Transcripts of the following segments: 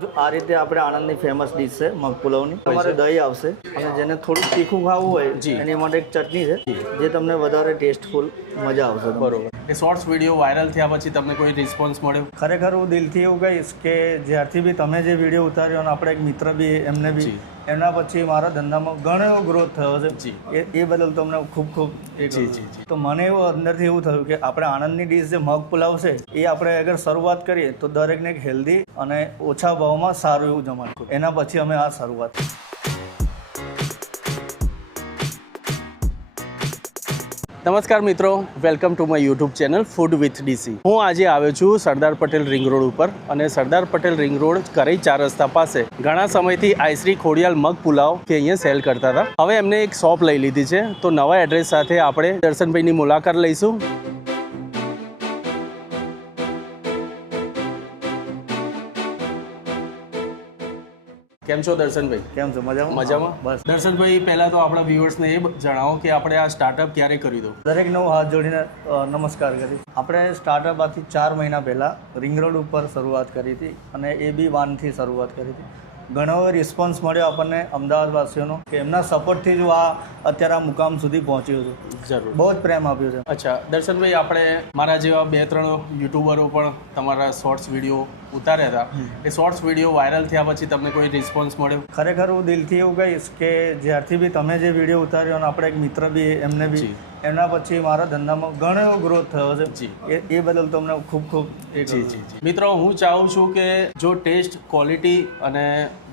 જો આ રીતે આપણે આણંદની ફેમસ ડિશ છે મગ પુલાવની. તમારે દહીં આવશે અને જેને થોડું તીખું ખાવું હોય એની માટે એક ચટણી છે જે તમને વધારે ટેસ્ટફુલ મજા આવશે. બરોબર. એ શોર્ટ્સ વિડીયો વાયરલ થયા પછી તમને કોઈ રિસ્પોન્સ મળ્યો? ખરેખર હું દિલથી એવું કહીશ કે જ્યારથી બી તમે જે વિડીયો ઉતાર્યો અને આપણે એક મિત્ર બી એમને બી એમના પછી મારા ધંધામાં ઘણો એવો ગ્રોથ થયો છે. એ બદલ તમને ખૂબ ખૂબ તો મને એવું અંદરથી એવું થયું કે આપણે આણંદની ડીશ જે મગ પુલાવ છે એ આપણે અગર શરૂઆત કરીએ તો દરેકને એક હેલ્ધી અને ઓછા ભાવમાં સારું એવું જમવાનું. એના પછી અમે આ શરૂઆત. નમસ્કાર મિત્રો, welcome to my YouTube channel food with DC. હું આજે આવ્યો છું સરદાર પટેલ રિંગ રોડ ઉપર અને સરદાર પટેલ રિંગ રોડ કરઈ 4 રસ્તા પાસે ઘણા સમયથી આઈશ્રી ખોડિયાલ મગ પુલાવ કે અહીંયા સેલ કરતા હતા. હવે એમને એક શોપ લઈ લીધી છે, તો નવા એડ્રેસ સાથે આપણે દર્શનભાઈની મુલાકાત લઈશું. કેમ છો દર્શનભાઈ? કેમ છો? મજામાં? મજામાં. બસ દર્શનભાઈ, પહેલા તો આપણા વ્યુઅર્સને એ જણાવો કે આપણે આ સ્ટાર્ટઅપ ક્યારે કર્યું હતું? દરેકને હું હાથ જોડીને નમસ્કાર કરીશ. આપણે સ્ટાર્ટઅપ આથી 4 મહિના પહેલાં રિંગ રોડ ઉપર શરૂઆત કરી હતી અને એ બી વાનથી શરૂઆત કરી હતી. ઘણો રિસ્પોન્સ મળ્યો આપણને અમદાવાદવાસીઓનો કે એમના સપોર્ટથી જ આ અત્યારે આ મુકામ સુધી પહોંચ્યું છે. જરૂર. બહુ જ પ્રેમ આપ્યો છે. અચ્છા દર્શનભાઈ, આપણે મારા જેવા 2-3 યુટ્યુબરો પણ તમારા શોર્ટ્સ વિડીયો ઉતાર્યા હતા. એ શોર્ટ્સ વિડીયો વાયરલ થયા પછી તમને કોઈ રિસ્પોન્સ મળ્યો? ખરેખર હું દિલથી એવું કહીશ કે જ્યારથી બી તમે જે વિડીયો ઉતાર્યો અને આપણે એક મિત્ર બી એમને બી એમના પછી મારા ધંધામાં ઘણો એવો ગ્રોથ થયો છે. એ બદલ તમને ખૂબ ખૂબ મિત્રો, હું ચાહું છું કે જો ટેસ્ટ, ક્વોલિટી અને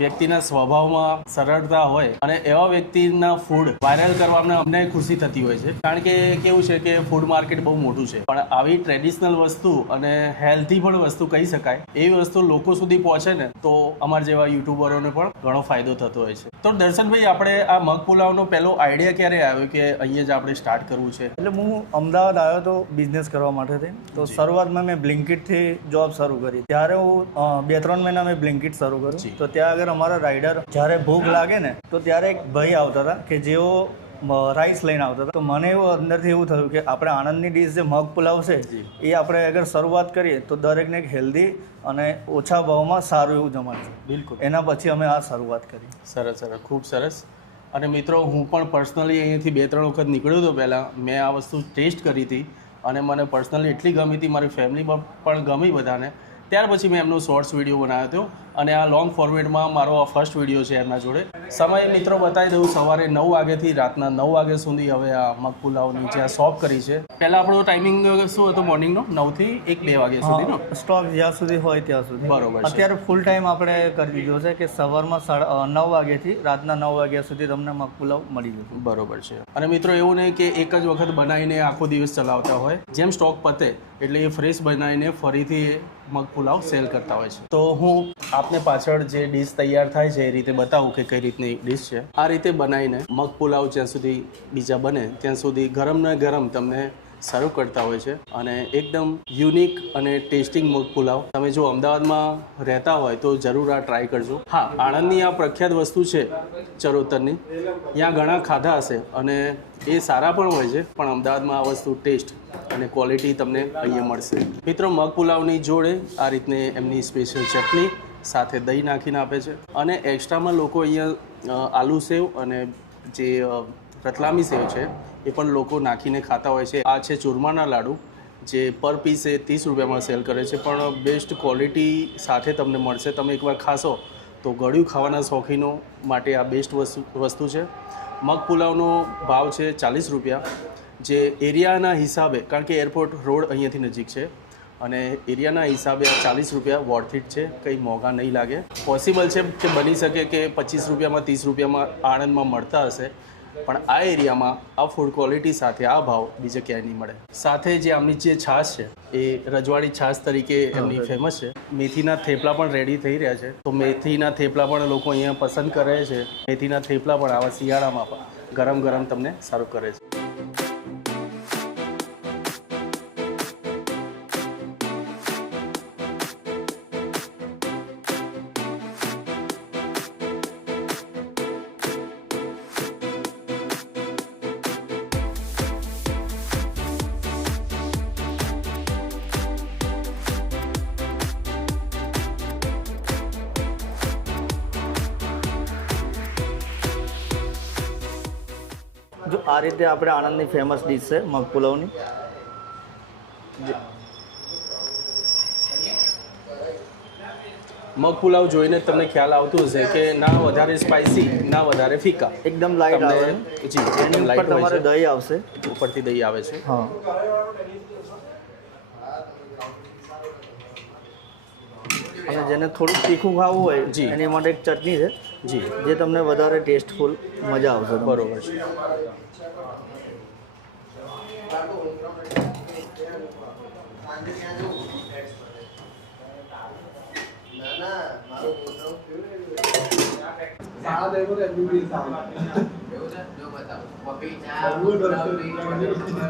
વ્યક્તિના સ્વભાવમાં સરળતા હોય અને એવા વ્યક્તિના ફૂડ વાયરલ કરવામાં અમને ખુશી થતી હોય છે. કારણ કે કેવું છે કે ફૂડ માર્કેટ બહુ મોટું છે, પણ આવી ટ્રેડિશનલ વસ્તુ અને હેલ્ધી પણ વસ્તુ કહી શકાય એવી વસ્તુ લોકો સુધી પહોંચે ને તો અમારા જેવા યુટ્યુબરોને પણ ઘણો ફાયદો થતો હોય છે. તો દર્શનભાઈ, આપણે આ મગ પુલાવનો પહેલો આઈડિયા ક્યારે આવ્યો કે અહીંયા જ આપણે સ્ટાર્ટ કરવું છે? એટલે હું અમદાવાદ આવ્યો તો બિઝનેસ કરવા માટે થઈ. તો શરૂઆતમાં મેં બ્લિંકિટથી જોબ શરૂ કરી. ત્યારે હું 2-3 મહિના મેં બ્લિંકિટ શરૂ કર્યું. તો ત્યાં આગળ અમારા રાઇડર જ્યારે ભૂખ લાગે ને તો ત્યારે એક ભાઈ આવતા હતા કે જેઓ રાઈસ લઈને આવતા હતા. તો મને એવું અંદરથી એવું થયું કે આપણે આણંદની ડીશ જે મગ પુલાવ છે એ આપણે અગર શરૂઆત કરીએ તો દરેકને એક હેલ્ધી અને ઓછા ભાવમાં સારું એવું જમવાનું. બિલકુલ. એના પછી અમે આ શરૂઆત કરી. સરસ સરસ, ખૂબ સરસ. અને મિત્રો, હું પણ પર્સનલી અહીંયાથી 2-3 વખત નીકળ્યો હતો. પહેલાં મેં આ વસ્તુ ટેસ્ટ કરી હતી અને મને પર્સનલી એટલી ગમી હતી, મારી ફેમિલીમાં પણ ગમી બધાને. ત્યાર પછી મેં એમનો શોર્ટ્સ વિડીયો બનાવ્યો હતો અને આ લોંગ ફોર્મેટમાં મારો આ ફર્સ્ટ વિડીયો છે એમના જોડે. સમય મિત્રો બતાવી દઉં, સવારે 9 વાગ્યાથી રાતના 9 વાગ્યા સુધી હવે આ મગ પુલાવની જે આ શોપ કરી છે. પહેલાં આપણો ટાઈમિંગ શું હતો મોર્નિંગનો? 9 થી 1-2 વાગ્યા સુધીનો સ્ટોક જ્યાં સુધી હોય ત્યાં સુધી. બરોબર. અત્યારે ફૂલ ટાઈમ આપણે કરી દીધો છે કે સવારમાં 9 વાગ્યાથી રાતના 9 વાગ્યા સુધી તમને મગ પુલાવ મળી જશે. બરોબર છે. અને મિત્રો, એવું નહીં કે એક જ વખત બનાવીને આખો દિવસ ચલાવતા હોય. જેમ સ્ટોક પતે એટલે એ ફ્રેશ બનાવીને ફરીથી મગ પુલાવ સેલ કરતા હોય છે. તો હું આપને પાછળ જે ડીશ તૈયાર થાય છે એ રીતે બતાવું કે કઈ રીતની ડીશ છે. આ રીતે બનાવીને મગ પુલાવ જ્યાં સુધી બીજા બને ત્યાં સુધી ગરમ ને ગરમ તમને સર્વ કરતા હોય છે. અને એકદમ યુનિક અને ટેસ્ટિંગ મગ પુલાવ. તમે જો અમદાવાદમાં રહેતા હોય તો જરૂર આ ટ્રાય કરજો. હા, આણંદની આ પ્રખ્યાત વસ્તુ છે ચરોતરની. ત્યાં ઘણા ખાધા હશે અને એ સારા પણ હોય છે, પણ અમદાવાદમાં આ વસ્તુ ટેસ્ટ અને ક્વોલિટી તમને અહીંયા મળશે. મિત્રો, મગ પુલાવની જોડે આ રીતની એમની સ્પેશિયલ ચટણી સાથે દહીં નાખીને આપે છે. અને એક્સ્ટ્રામાં લોકો અહીંયા આલુ સેવ અને જે રતલામી સેવ છે એ પણ લોકો નાખીને ખાતા હોય છે. આ છે ચૂરમાના લાડુ જે પર પીસ એ 30 રૂપિયામાં સેલ કરે છે, પણ બેસ્ટ ક્વોલિટી સાથે તમને મળશે. તમે એકવાર ખાશો તો ગળ્યું ખાવાના શોખીનો માટે આ બેસ્ટ વસ્તુ છે. મગ પુલાવનો ભાવ છે 40 રૂપિયા, જે એરિયાના હિસાબે, કારણ કે એરપોર્ટ રોડ અહીંયાથી નજીક છે અને એરિયાના હિસાબે આ 40 રૂપિયા વર્થ ઇટ છે. કંઈ મોંઘા નહીં લાગે. પોસિબલ છે કે બની શકે કે 25 રૂપિયામાં 30 રૂપિયામાં આણંદમાં મળતા હશે, પણ આ એરિયામાં આ ફૂડ ક્વોલિટી સાથે આ ભાવ બીજે ક્યાંય નહીં મળે. સાથે જે આમની જે છાશ છે એ રજવાડી છાશ તરીકે એમની ફેમસ છે. મેથીના થેપલા પણ રેડી થઈ રહ્યા છે. તો મેથીના થેપલા પણ લોકો અહીંયા પસંદ કરે છે. મેથીના થેપલા પણ આવા શિયાળામાં પણ ગરમ ગરમ તમને સારું કરે છે. જો આ રીતે આપણે આણંદની ફેમસ ડીશ છે મગ પુલાવની. મગ પુલાવ જોઈને તમને ખ્યાલ આવતું હશે કે ના વધારે સ્પાઇસી ના વધારે ફીકા, એકદમ લાઇટ આવે છે. જી એની એકદમ ઉપર લાઇટ હોય તમારે છે, દહીં આવશે. ઉપરથી દહીં આવે છે. હા, અને જેને થોડું તીખું ખાવું હોય જી. એની માટે એક ચટણી છે જી જે તમને વધારે ટેસ્ટફુલ મજા આવશે. બરોબર છે.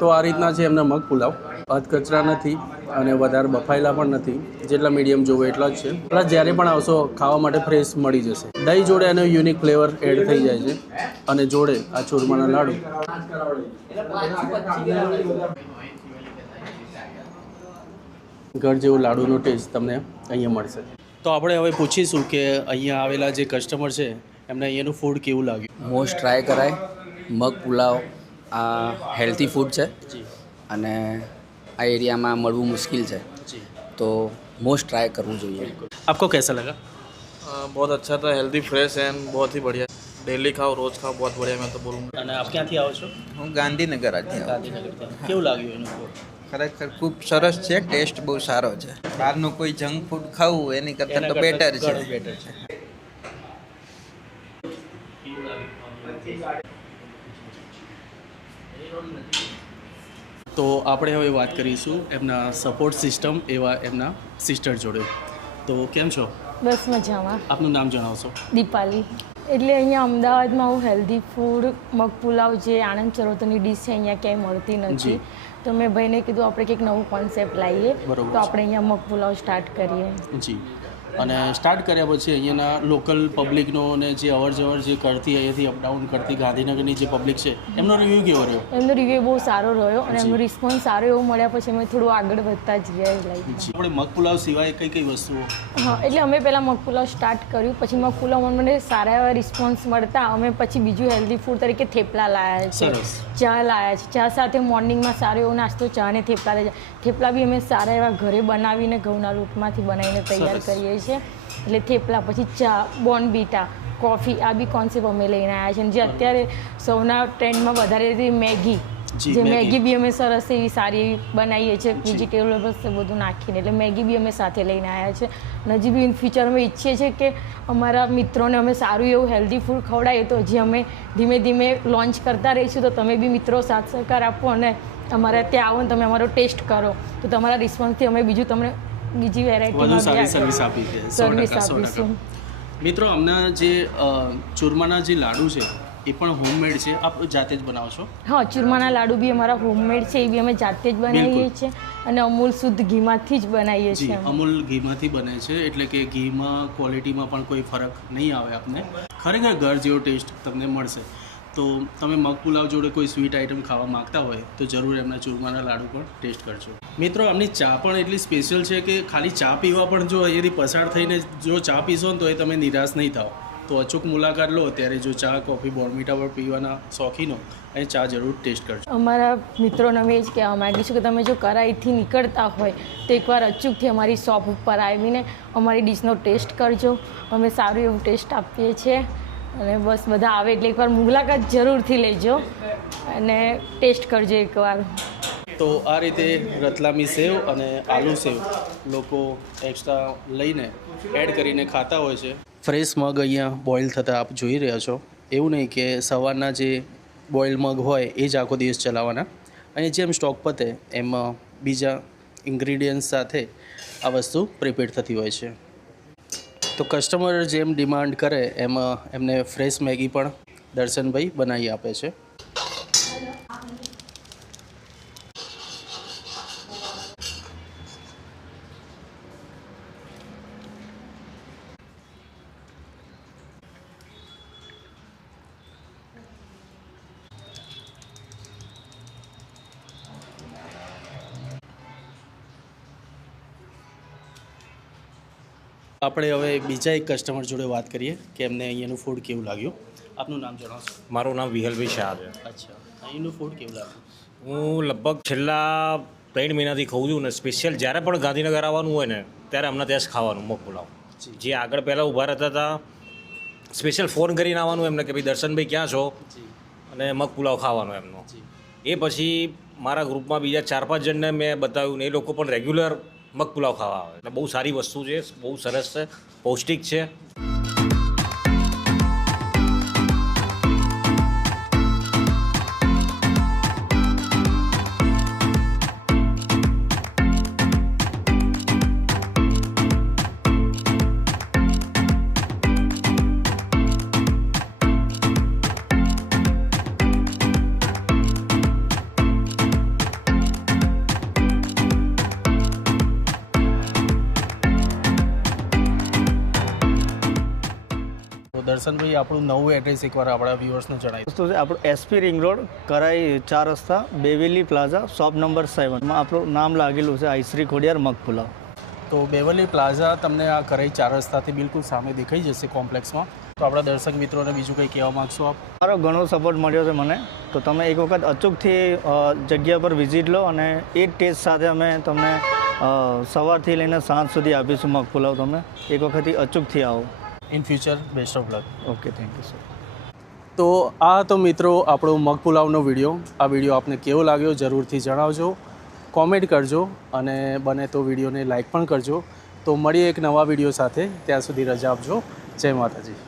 તો આ રીતના છે એમના મગ પુલાવ. અધકચરા નથી અને વધારે બફાયેલા પણ નથી, જેટલા મીડિયમ જોવો એટલા જ છે. પ્લસ જ્યારે પણ આવશો ખાવા માટે ફ્રેશ મળી જશે. દહીં જોડે એનો યુનિક ફ્લેવર એડ થઈ જાય છે અને જોડે આ ચૂરમાના લાડુ. ઘર જેવું લાડુનો ટેસ્ટ તમને અહીંયા મળશે. તો આપણે હવે પૂછીશું કે અહીંયા આવેલા જે કસ્ટમર છે એમને અહીંયાનું ફૂડ કેવું લાગ્યું. મોસ્ટ ટ્રાય કરાય. મગ પુલાવ આ હેલ્ધી ફૂડ છે જી અને આ એરિયામાં મળવું મુશ્કેલ છે, જી તો મોસ્ટ ટ્રાય કરવું જોઈએ. आपको कैसा लगा? बहुत अच्छा था, हेल्दी फ्रेश एंड बहुत ही बढ़िया. डेली खाओ रोज खाओ, बहुत बढ़िया मैं तो बोलूँगा. અને આપ ક્યાંથી આવો છો? હું ગાંધીનગર હતી. ગાંધીનગરથી. કેવું લાગ્યું એનું ફૂડ? ખરેખર ખૂબ સરસ છે, ટેસ્ટ બહુ સારો છે. બહારનું કોઈ જંક ફૂડ ખાવું એની કરતાં તો બેટર છે. ઘણું બેટર છે. તો આપણે હવે વાત કરીશું એમના સપોર્ટ સિસ્ટમ એવા એમના સિસ્ટર જોડે. તો કેમ છો? બસ મજામાં. આપનું નામ જણાવશો? દીપાલી. એટલે અહીંયા અમદાવાદમાં હું હેલ્ધી ફૂડ મગ પુલાવ જે આણંદ ચરોતરની ડીશ છે અહીંયા ક્યાંય મળતી નથી. જી. તો મેં ભાઈને કીધું આપણે કંઈક નવું કોન્સેપ્ટ લાવીએ, બરોબર તો છે. આપણે અહીંયા મગ પુલાવ સ્ટાર્ટ કરીએ. જી. અને સ્ટાર્ટ કર્યા પછી અહીંયાના લોકલ પબ્લિકનો અને જે અવર જવર જે કરતી અહીંયાથી અપડાઉન કરતી ગાંધીનગરની જે પબ્લિક છે એમનો રિવ્યૂ કેવો રહ્યો? એમનો રિવ્યૂ બહુ સારો રહ્યો અને જી. એમનો રિસ્પોન્સ સારો એવો મળ્યા પછી અમે થોડું આગળ વધતા જ ગયા લાઈક. જી. આપણે મગ પુલાવ સિવાય કઈ કઈ વસ્તુઓ? હા, એટલે અમે પહેલાં મગ પુલાવ સ્ટાર્ટ કર્યું, પછી મગ પુલાવમાં મને સારા એવા રિસ્પોન્સ મળતા અમે પછી બીજું હેલ્ધી ફૂડ તરીકે થેપલા લાવ્યા છે, સરસ. ચા લાવ્યા છે. ચા સાથે મોર્નિંગમાં સારો એવો નાસ્તો ચા અને થેપલા લઈ જાય. થેપલા બી અમે સારા એવા ઘરે બનાવીને ઘઉંના લોટમાંથી બનાવીને તૈયાર સરસ. કરીએ છીએ. એટલે થેપલા પછી ચા, બોર્નવિટા, કોફી, આ બી કોન્સેપ્ટ અમે લઈને આવ્યા છે. અને જે અત્યારે સૌના ટ્રેન્ડમાં વધારે મેગી, જી, જે મેગી. મેગી બી અમે સરસ એવી સારી એવી બનાવીએ છીએ વેજીટેબલ્સ બધું નાખીને. એટલે મેગી બી અમે સાથે લઈને આવ્યા છે. અને હજી બી ઇન ફ્યુચર અમે ઈચ્છીએ છીએ કે અમારા મિત્રોને અમે સારું એવું હેલ્ધી ફૂડ ખવડાવીએ, તો હજી અમે ધીમે ધીમે લોન્ચ કરતા રહીશું. તો તમે બી મિત્રો સાથ સહકાર આપો અને અમારા ત્યાં આવો ને તમે અમારો ટેસ્ટ કરો, તો તમારા રિસ્પોન્સથી અમે બીજું તમને બીજી વધુ વેરાયટીમાં સારી સર્વિસ આપી છે. 100% 100%. મિત્રો અમના જે ચૂરમાના જે લાડુ છે એ પણ હોમમેડ છે, આપ જાતે જ બનાવો છો? હા, ચૂરમાના લાડુ બી અમારા હોમમેડ છે, એ બી અમે જાતે જ બનાવીએ બિલકુલ. છીએ અને અમૂલ શુદ્ધ ઘીમાંથી જ બનાવીએ જી, છીએ. અમૂલ ઘીમાંથી બને છે, એટલે કે ઘીમાં ક્વોલિટીમાં પણ કોઈ ફરક નહીં આવે આપને. ખરેખર ઘર જેવો ટેસ્ટ તમને મળશે. તો તમે મગ પુલાવ જોડે કોઈ સ્વીટ આઇટમ ખાવા માંગતા હોય તો જરૂર એમના ચૂરમાના લાડુ પણ ટેસ્ટ કરજો. મિત્રો આમની ચા પણ એટલી સ્પેશિયલ છે કે ખાલી ચા પીવા પણ જો અહીંયાથી પસાર થઈને જો ચા પીશો ને તો એ તમે નિરાશ નહીં થાઓ. તો અચૂક મુલાકાત લો ત્યારે જો ચા, કોફી, બોર્નવિટા પર પીવાના શોખીનો અહીં ચા જરૂર ટેસ્ટ કરજો. અમારા મિત્રોને અમે એ જ કહેવા માગીશું કે તમે જો કરાઈથી નીકળતા હોય તો એકવાર અચૂકથી અમારી શોપ ઉપર આવીને અમારી ડીશનો ટેસ્ટ કરજો. અમે સારું એવું ટેસ્ટ આપીએ છીએ અને બસ બધા આવે એટલે એકવાર મુલાકાત જરૂરથી લેજો અને ટેસ્ટ કરજો એકવાર. તો આ રીતે રતલામી સેવ અને આલુ સેવ લોકો એક્સ્ટ્રા લઈને એડ કરીને ખાતા હોય છે. ફ્રેશ મગ અહીંયા બોઇલ થતાં આપ જોઈ રહ્યા છો. એવું નહીં કે સવારના જે બોઇલ મગ હોય એ જ આખો દિવસ ચલાવવાના. અને જેમ સ્ટોક પતે એમ બીજા ઇન્ગ્રીડિયન્ટ્સ સાથે આ વસ્તુ પ્રિપેર થતી હોય છે. તો કસ્ટમર જેમ ડિમાન્ડ કરે એમ એમને ફ્રેશ મેગી પણ દર્શનભાઈ બનાવી આપે છે. આપણે હવે બીજા એક કસ્ટમર જોડે વાત કરીએ કે એમને અહીંયાનું ફૂડ કેવું લાગ્યું. આપનું નામ જણાવશો? મારું નામ વિહલભાઈ શાહ છે. અચ્છા, અહીંનું ફૂડ કેવું લાગ્યું? હું લગભગ છેલ્લા 3 મહિનાથી ખાઉં છું ને સ્પેશિયલ જ્યારે પણ ગાંધીનગર આવવાનું હોય ને ત્યારે અમને ત્યાં જ ખાવાનું મગ પુલાવ. જે આગળ પહેલાં ઊભા રહેતા હતા સ્પેશિયલ ફોન કરીને આવવાનું એમને કે ભાઈ દર્શનભાઈ ક્યાં છો અને મગ પુલાવ ખાવાનો એમનો. એ પછી મારા ગ્રુપમાં બીજા 4-5 જણને મેં બતાવ્યું ને એ લોકો પણ રેગ્યુલર મગ પુલાવ ખાવા આવે. એટલે બહુ સારી વસ્તુ છે, બહુ સરસ છે, પૌષ્ટિક છે. દર્શનભાઈ, આપણું નવું એડ્રેસ એકવાર આપણા વ્યુઅર્સને જણાવી. તો છે આપણું એસપી રિંગ રોડ કરાઈ 4 રસ્તા બેવેલી પ્લાઝા શોપ નંબર 7 માં આપણું નામ લાગેલું છે આઈશ્રી ખોડિયાર મગ પુલાવ. તો બેવલી પ્લાઝા તમને આ કરાઈ 4 રસ્તાથી બિલકુલ સામે દેખાઈ જશે કોમ્પ્લેક્સમાં. તો આપણા દર્શક મિત્રોને બીજું કંઈ કહેવા માગશો આપ? મારો ઘણો સપોર્ટ મળ્યો છે મને, તો તમે એક વખત અચૂકથી જગ્યા પર વિઝિટ લો અને એ જ ટેસ્ટ સાથે અમે તમને સવારથી લઈને સાંજ સુધી આપીશું મગ પુલાવ. તમે એક વખતથી અચૂકથી આવો. In future best of luck. Okay, thank you sir. તો આ તો મિત્રો આપણો મગ પુલાવનો વિડીયો. આ વિડીયો આપને કેવો લાગ્યો જરૂરથી જણાવજો, કોમેન્ટ કરજો અને બને તો વિડીયોને લાઇક પણ કરજો. તો મળીએ એક નવા વિડીયો સાથે. ત્યાં સુધી રજા આપજો. જય માતાજી.